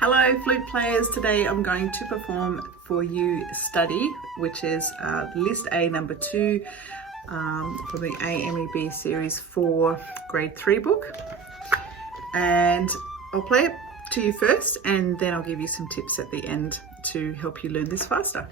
Hello flute players, today I'm going to perform for you Study, which is list A number 2 from the AMEB series 4 grade 3 book. And I'll play it to you first and then I'll give you some tips at the end to help you learn this faster.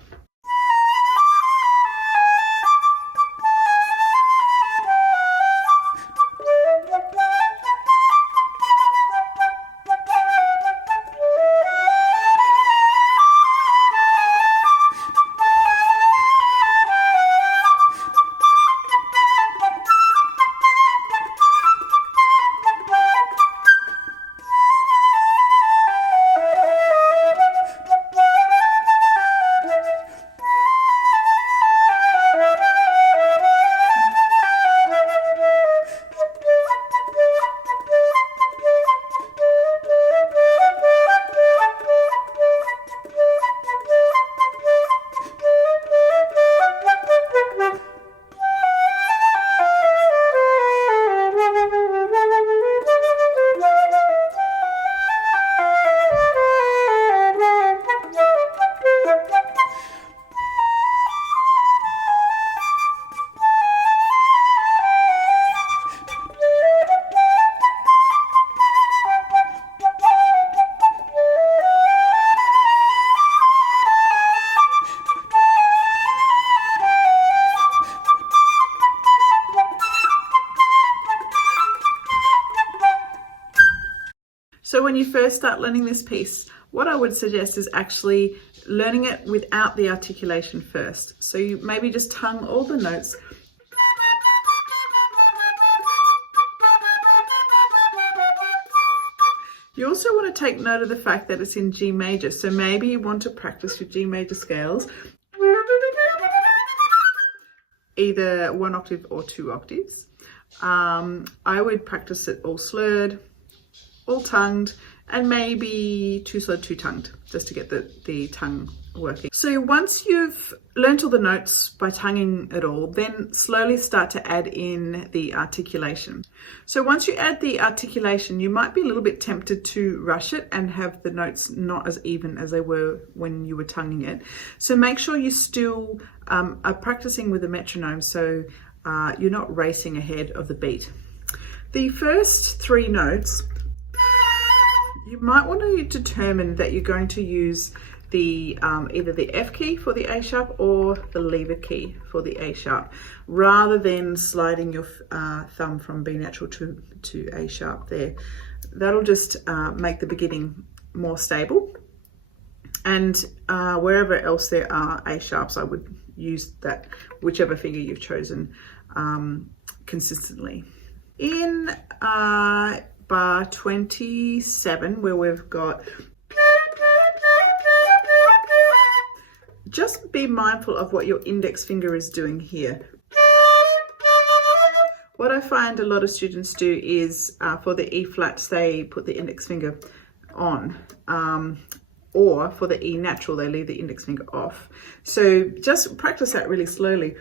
So when you first start learning this piece, what I would suggest is actually learning it without the articulation first. So you maybe just tongue all the notes. You also want to take note of the fact that it's in G major, so maybe you want to practice your G major scales, either 1 octave or 2 octaves. I would practice it all slurred, all tongued, and maybe 2 slurred, 2 tongued, just to get the tongue working. So once you've learnt all the notes by tonguing it all, then slowly start to add in the articulation. So once you add the articulation, you might be a little bit tempted to rush it and have the notes not as even as they were when you were tonguing it. So make sure you still are practicing with a metronome, so you're not racing ahead of the beat. The first 3 notes, you might want to determine that you're going to use the either the F key for the A sharp or the lever key for the A sharp, rather than sliding your thumb from B natural to A sharp there. That'll just make the beginning more stable. And wherever else there are A sharps, I would use that, whichever finger you've chosen, consistently. In bar 27, where we've got, just be mindful of what your index finger is doing here. What I find a lot of students do is for the E flats, they put the index finger on, or for the E natural, they leave the index finger off. So just practice that really slowly.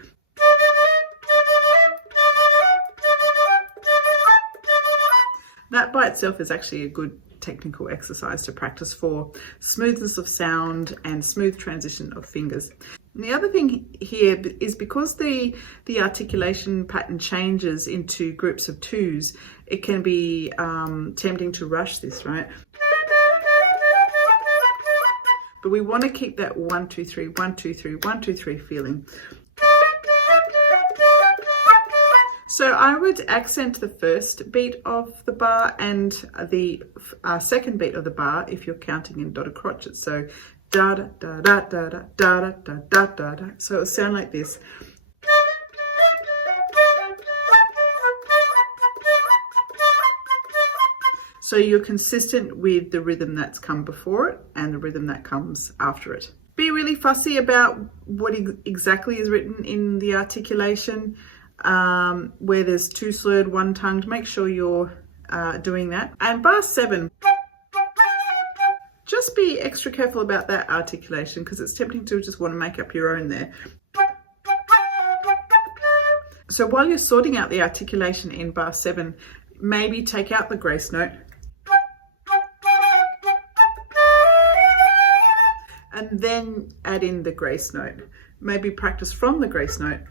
That by itself is actually a good technical exercise to practice for smoothness of sound and smooth transition of fingers. And the other thing here is because the articulation pattern changes into groups of 2s, it can be tempting to rush this, right? But we want to keep that 1, 2, 3, 1, 2, 3, 1, 2, 3 feeling. So I would accent the first beat of the bar and the second beat of the bar if you're counting in dotted crotchets. So da da da da da da da da da da da. So it'll sound like this. So you're consistent with the rhythm that's come before it and the rhythm that comes after it. Be really fussy about what exactly is written in the articulation. Where there's 2 slurred, 1 tongued, make sure you're doing that. And bar 7, just be extra careful about that articulation because it's tempting to just want to make up your own there. So while you're sorting out the articulation in bar 7, maybe take out the grace note and then add in the grace note. Maybe practice from the grace note,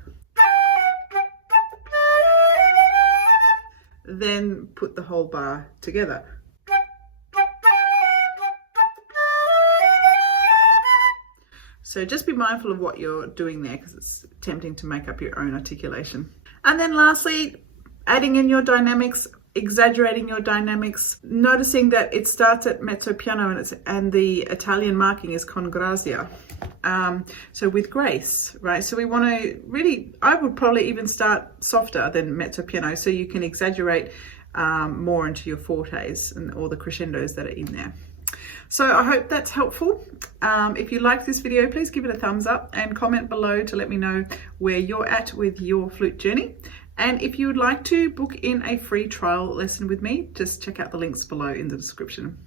then put the whole bar together. So just be mindful of what you're doing there, because it's tempting to make up your own articulation. And then lastly, adding in your dynamics, exaggerating your dynamics, noticing that it starts at mezzo piano and the Italian marking is con grazia. So with grace, right? So we want to really, I would probably even start softer than mezzo piano, so you can exaggerate more into your fortes and all the crescendos that are in there. So I hope that's helpful. If you liked this video, please give it a thumbs up and comment below to let me know where you're at with your flute journey. And if you would like to book in a free trial lesson with me, just check out the links below in the description.